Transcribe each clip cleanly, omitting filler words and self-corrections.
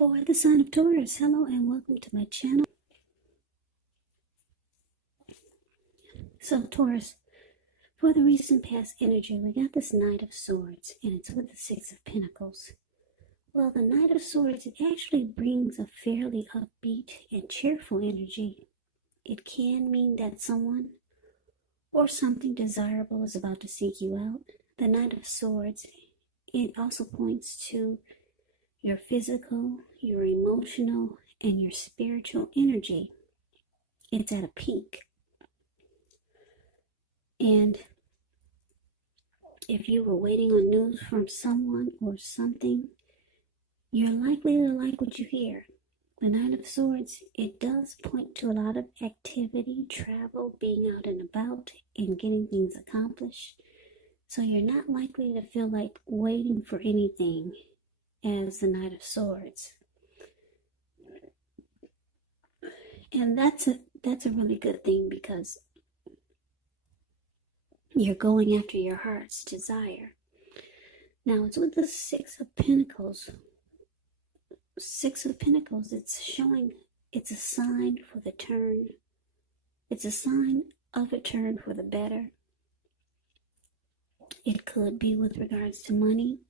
For the sign of Taurus, hello and welcome to my channel. So Taurus, for the recent past energy, we got this Knight of Swords, and it's with the Six of Pentacles. Well, the Knight of Swords, it actually brings a fairly upbeat and cheerful energy. It can mean that someone or something desirable is about to seek you out. The Knight of Swords, it also points to your physical, your emotional, and your spiritual energy. It's at a peak. And if you were waiting on news from someone or something, you're likely to like what you hear. The Knight of Swords, it does point to a lot of activity, travel, being out and about, and getting things accomplished. So you're not likely to feel like waiting for anything as the Knight of Swords. And that's a really good thing, because you're going after your heart's desire. Now it's with the Six of Pentacles. Six of Pentacles, it's showing it's a sign for the turn. It's a sign of a turn for the better. It could be with regards to money.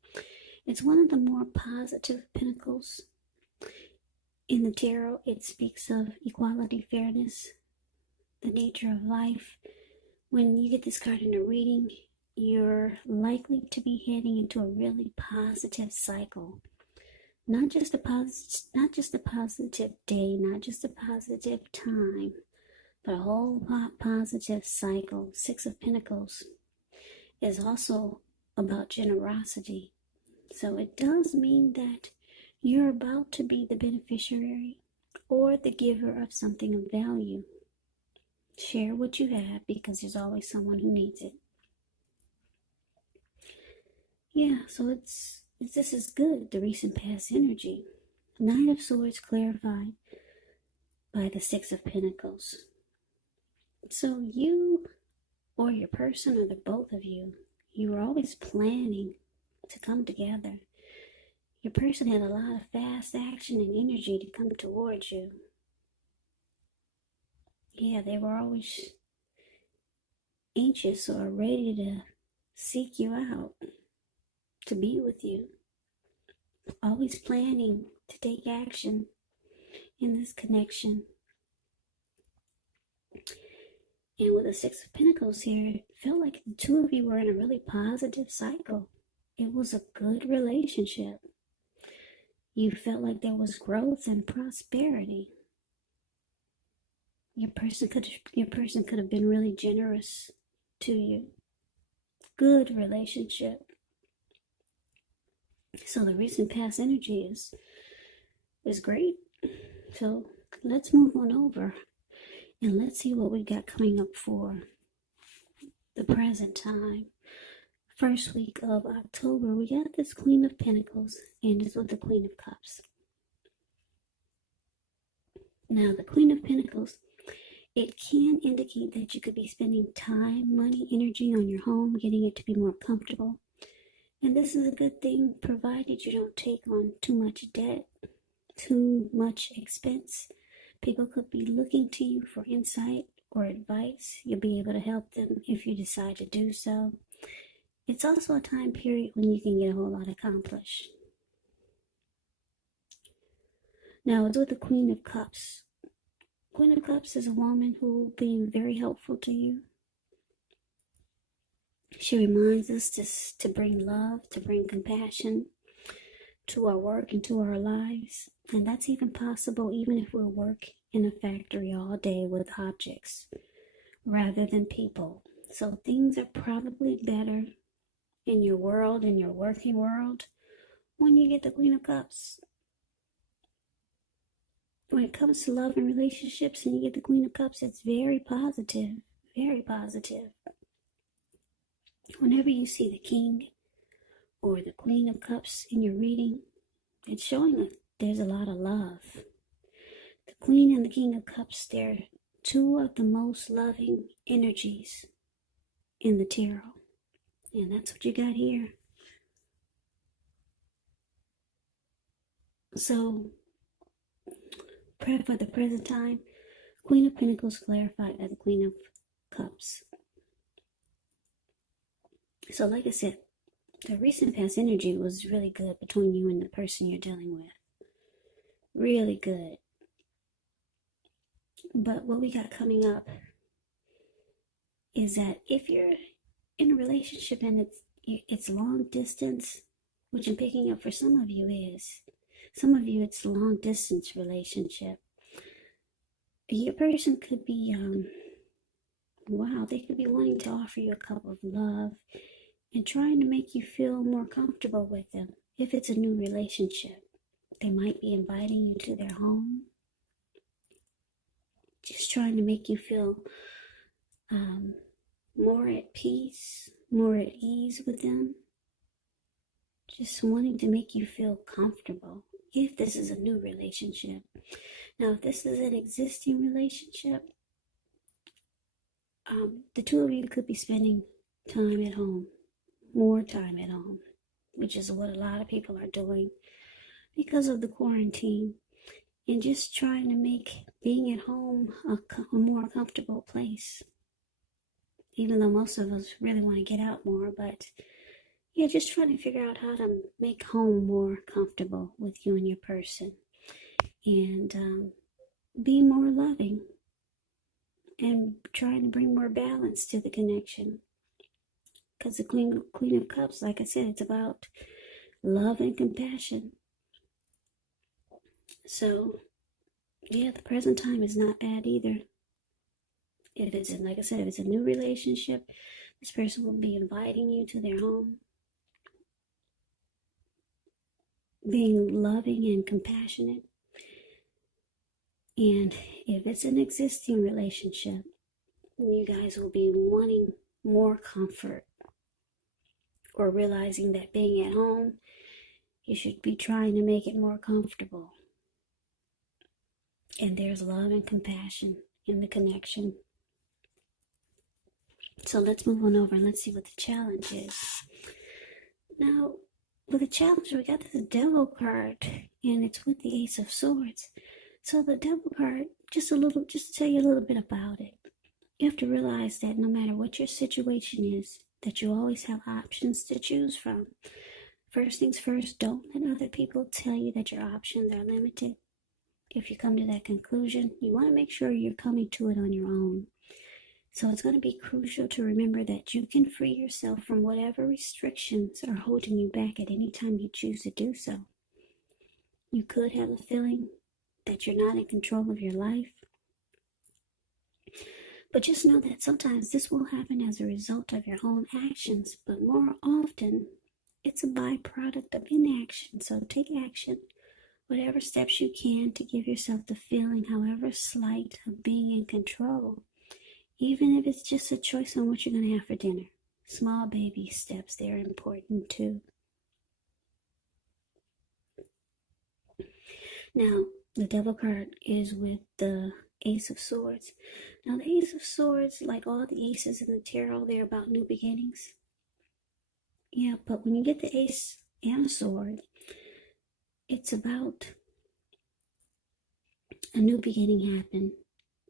It's one of the more positive pentacles. In the tarot, it speaks of equality, fairness, the nature of life. When you get this card in a reading, you're likely to be heading into a really positive cycle. Not just a positive day, not just a positive time, but a whole positive cycle. Six of Pentacles is also about generosity. So it does mean that you're about to be the beneficiary or the giver of something of value. Share what you have, because there's always someone who needs it. Yeah, so this is good, the recent past energy. Knight of Swords clarified by the Six of Pentacles. So you or your person, or the both of you, you were always planning to come together. Your person had a lot of fast action and energy to come towards you. Yeah, they were always anxious or ready to seek you out, to be with you. Always planning to take action in this connection. And with the Six of Pentacles here, it felt like the two of you were in a really positive cycle. It was a good relationship. You felt like there was growth and prosperity. Your person could have been really generous to you. Good relationship. So the recent past energy is great. So let's move on over and let's see what we got coming up for the present time. First week of October, we got this Queen of Pentacles, and it's with the Queen of Cups. Now, the Queen of Pentacles, it can indicate that you could be spending time, money, energy on your home, getting it to be more comfortable. And this is a good thing, provided you don't take on too much debt, too much expense. People could be looking to you for insight or advice. You'll be able to help them if you decide to do so. It's also a time period when you can get a whole lot accomplished. Now, it's with the Queen of Cups. Queen of Cups is a woman who will be very helpful to you. She reminds us to bring love, to bring compassion to our work and to our lives. And that's even possible even if we work in a factory all day with objects rather than people. So things are probably better in your world, in your working world, when you get the Queen of Cups. When it comes to love and relationships and you get the Queen of Cups, it's very positive, very positive. Whenever you see the King or the Queen of Cups in your reading, it's showing that there's a lot of love. The Queen and the King of Cups, they're two of the most loving energies in the tarot. And that's what you got here. So for the present time, Queen of Pentacles clarified as the Queen of Cups. So like I said, the recent past energy was really good between you and the person you're dealing with. Really good. But what we got coming up is that if you're in a relationship and it's long distance, which I'm picking up for some of you it's a long distance relationship. Your person could be, they could be wanting to offer you a cup of love and trying to make you feel more comfortable with them. If it's a new relationship, they might be inviting you to their home, just trying to make you feel more at peace, more at ease with them, just wanting to make you feel comfortable if this is a new relationship. Now, if this is an existing relationship, the two of you could be spending time at home, more time at home, which is what a lot of people are doing because of the quarantine, and just trying to make being at home a more comfortable place. Even though most of us really want to get out more, but yeah, just trying to figure out how to make home more comfortable with you and your person, and be more loving, and trying to bring more balance to the connection. Because the Queen of Cups, like I said, it's about love and compassion. So, yeah, the present time is not bad either. If it's a new relationship, this person will be inviting you to their home, being loving and compassionate. And if it's an existing relationship, you guys will be wanting more comfort, or realizing that being at home, you should be trying to make it more comfortable. And there's love and compassion in the connection. So let's move on over and let's see what the challenge is. Now, with the challenge, we got this Devil card, and it's with the Ace of Swords. So the Devil card, just to tell you a little bit about it. You have to realize that no matter what your situation is, that you always have options to choose from. First things first, don't let other people tell you that your options are limited. If you come to that conclusion, you want to make sure you're coming to it on your own. So it's going to be crucial to remember that you can free yourself from whatever restrictions are holding you back at any time you choose to do so. You could have a feeling that you're not in control of your life, but just know that sometimes this will happen as a result of your own actions, but more often, it's a byproduct of inaction. So take action, whatever steps you can, to give yourself the feeling, however slight, of being in control. Even if it's just a choice on what you're going to have for dinner. Small baby steps, they're important too. Now, the Devil card is with the Ace of Swords. Now, the Ace of Swords, like all the aces in the tarot, they're about new beginnings. Yeah, but when you get the Ace and a Sword, it's about a new beginning happen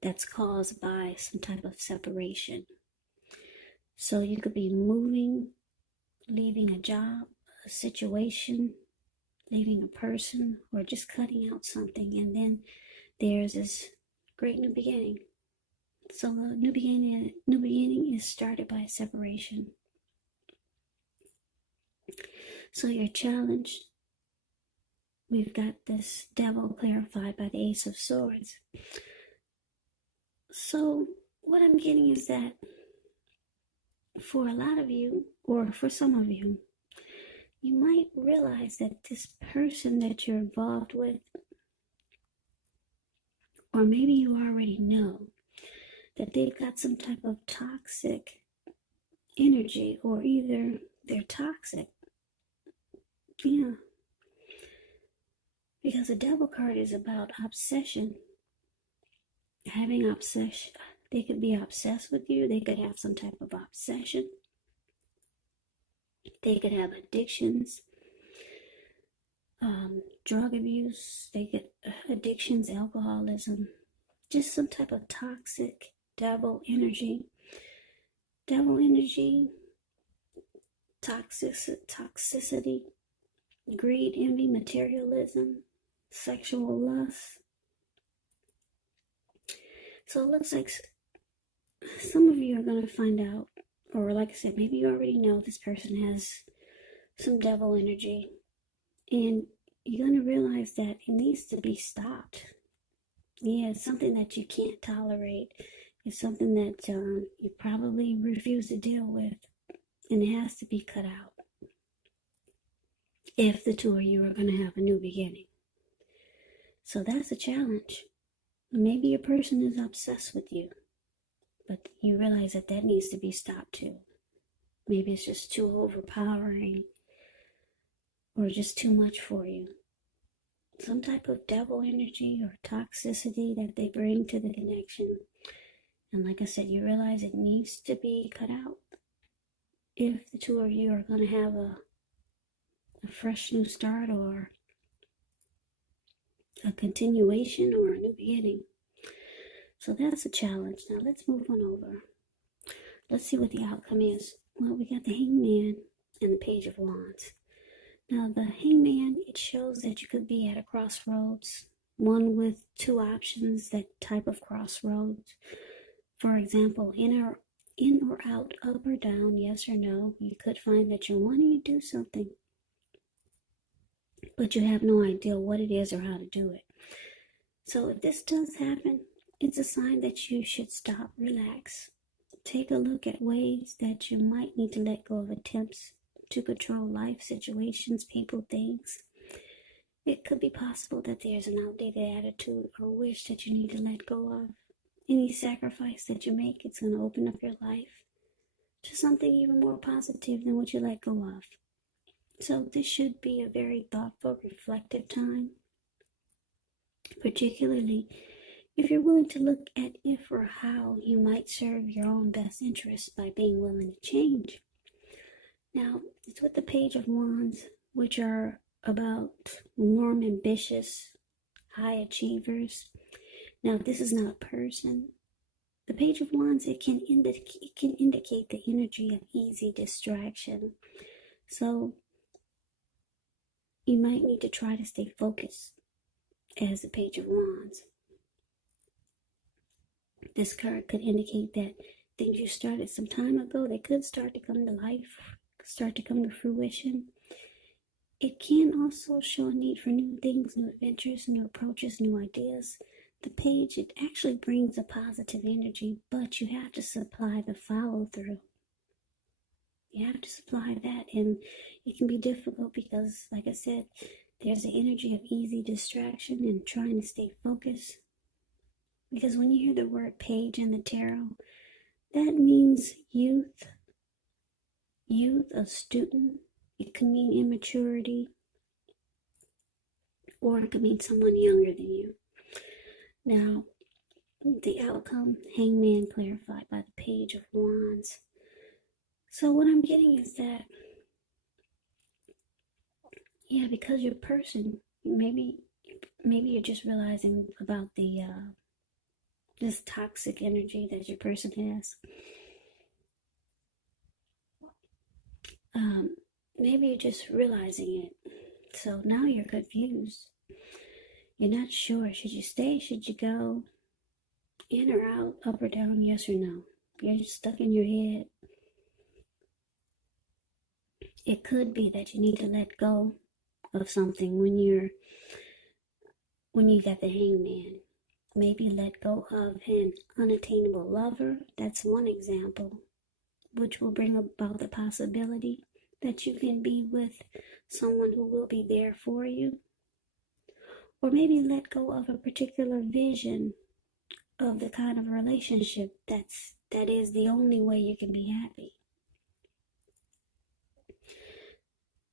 that's caused by some type of separation. So you could be moving, leaving a job, a situation, leaving a person, or just cutting out something, and then there's this great new beginning. So the new beginning is started by a separation. So your challenge, we've got this Devil clarified by the Ace of Swords. So what I'm getting is that for a lot of you, or for some of you, you might realize that this person that you're involved with, or maybe you already know, that they've got some type of toxic energy, or either they're toxic. Yeah. Because the Devil card is about obsession. Having obsession. They could be obsessed with you. They could have some type of obsession. They could have addictions. drug abuse, they get addictions, alcoholism, just some type of toxic devil energy, toxicity, greed, envy, materialism, sexual lust. So it looks like some of you are going to find out, or like I said, maybe you already know this person has some devil energy, and you're going to realize that it needs to be stopped. Yeah, it's something that you can't tolerate. It's something that you probably refuse to deal with, and it has to be cut out if the two of you are going to have a new beginning. So that's a challenge. Maybe your person is obsessed with you, but you realize that that needs to be stopped too. Maybe it's just too overpowering or just too much for you. Some type of devil energy or toxicity that they bring to the connection. And like I said, you realize it needs to be cut out if the two of you are going to have a fresh new start or a continuation or a new beginning. So that's a challenge. Now let's move on over. Let's see what the outcome is. Well, we got the Hangman and the Page of Wands. Now the Hangman, it shows that you could be at a crossroads, one with two options, that type of crossroads. For example, in or out, up or down, yes or no. You could find that you're wanting to do something, but you have no idea what it is or how to do it. So if this does happen, it's a sign that you should stop, relax, take a look at ways that you might need to let go of attempts to control life, situations, people, things. It could be possible that there's an outdated attitude or wish that you need to let go of. Any sacrifice that you make, it's going to open up your life to something even more positive than what you let go of. So this should be a very thoughtful, reflective time, particularly if you're willing to look at if or how you might serve your own best interests by being willing to change. Now, it's with the Page of Wands, which are about warm, ambitious, high achievers. Now, if this is not a person, the Page of Wands, it can indicate the energy of easy distraction. So you might need to try to stay focused as the Page of Wands. This card could indicate that things you started some time ago, they could start to come to life, start to come to fruition. It can also show a need for new things, new adventures, new approaches, new ideas. The Page, it actually brings a positive energy, but you have to supply the follow through. You have to supply that, and it can be difficult because, like I said, there's the energy of easy distraction and trying to stay focused. Because when you hear the word page in the tarot, that means youth, a student. It could mean immaturity, or it could mean someone younger than you. Now, the outcome, Hangman clarified by the Page of Wands. So what I'm getting is that, yeah, because your person, maybe you're just realizing about the this toxic energy that your person has. Maybe you're just realizing it. So now you're confused. You're not sure. Should you stay? Should you go? In or out? Up or down? Yes or no? You're just stuck in your head. It could be that you need to let go of something when you got the Hangman. Maybe let go of an unattainable lover. That's one example, which will bring about the possibility that you can be with someone who will be there for you. Or maybe let go of a particular vision of the kind of relationship that is the only way you can be happy.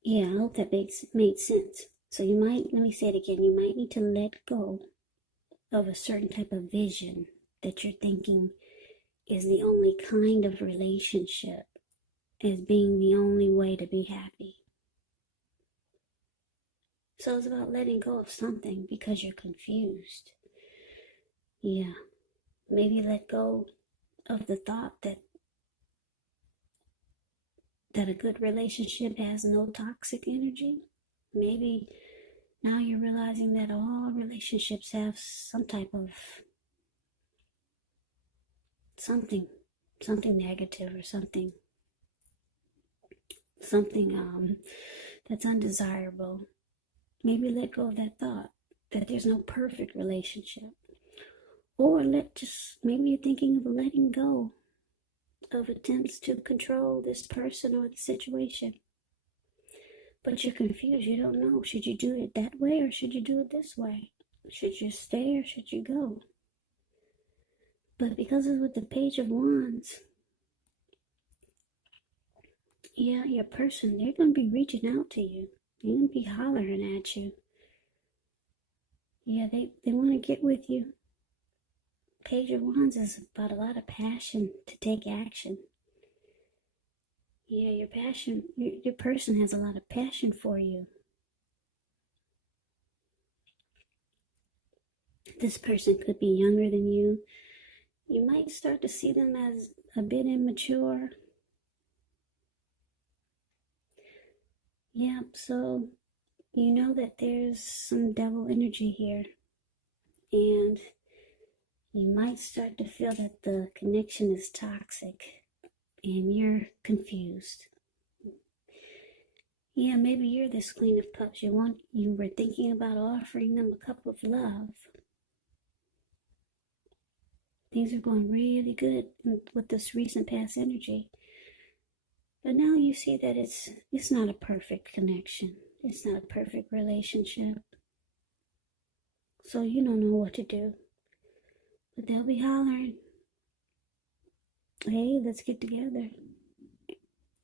Yeah, I hope that made sense. So let me say it again, you might need to let go of a certain type of vision that you're thinking is the only kind of relationship, as being the only way to be happy. So it's about letting go of something because you're confused. Yeah. Maybe let go of the thought that a good relationship has no toxic energy. Maybe now you're realizing that all relationships have some type of something negative or something that's undesirable. Maybe let go of that thought that there's no perfect relationship. Or maybe you're thinking of letting go of attempts to control this person or the situation. But you're confused. You don't know. Should you do it that way or should you do it this way? Should you stay or should you go? But because it's with the Page of Wands, yeah, your person, they're going to be reaching out to you. They're going to be hollering at you. Yeah, they want to get with you. Page of Wands is about a lot of passion to take action. Yeah, your person has a lot of passion for you. This person could be younger than you. You might start to see them as a bit immature. Yeah, so you know that there's some devil energy here. And you might start to feel that the connection is toxic and you're confused. Yeah, maybe you're this Queen of Cups. You were thinking about offering them a cup of love. Things are going really good with this recent past energy. But now you see that it's not a perfect connection. It's not a perfect relationship. So you don't know what to do. But they'll be hollering, hey, let's get together.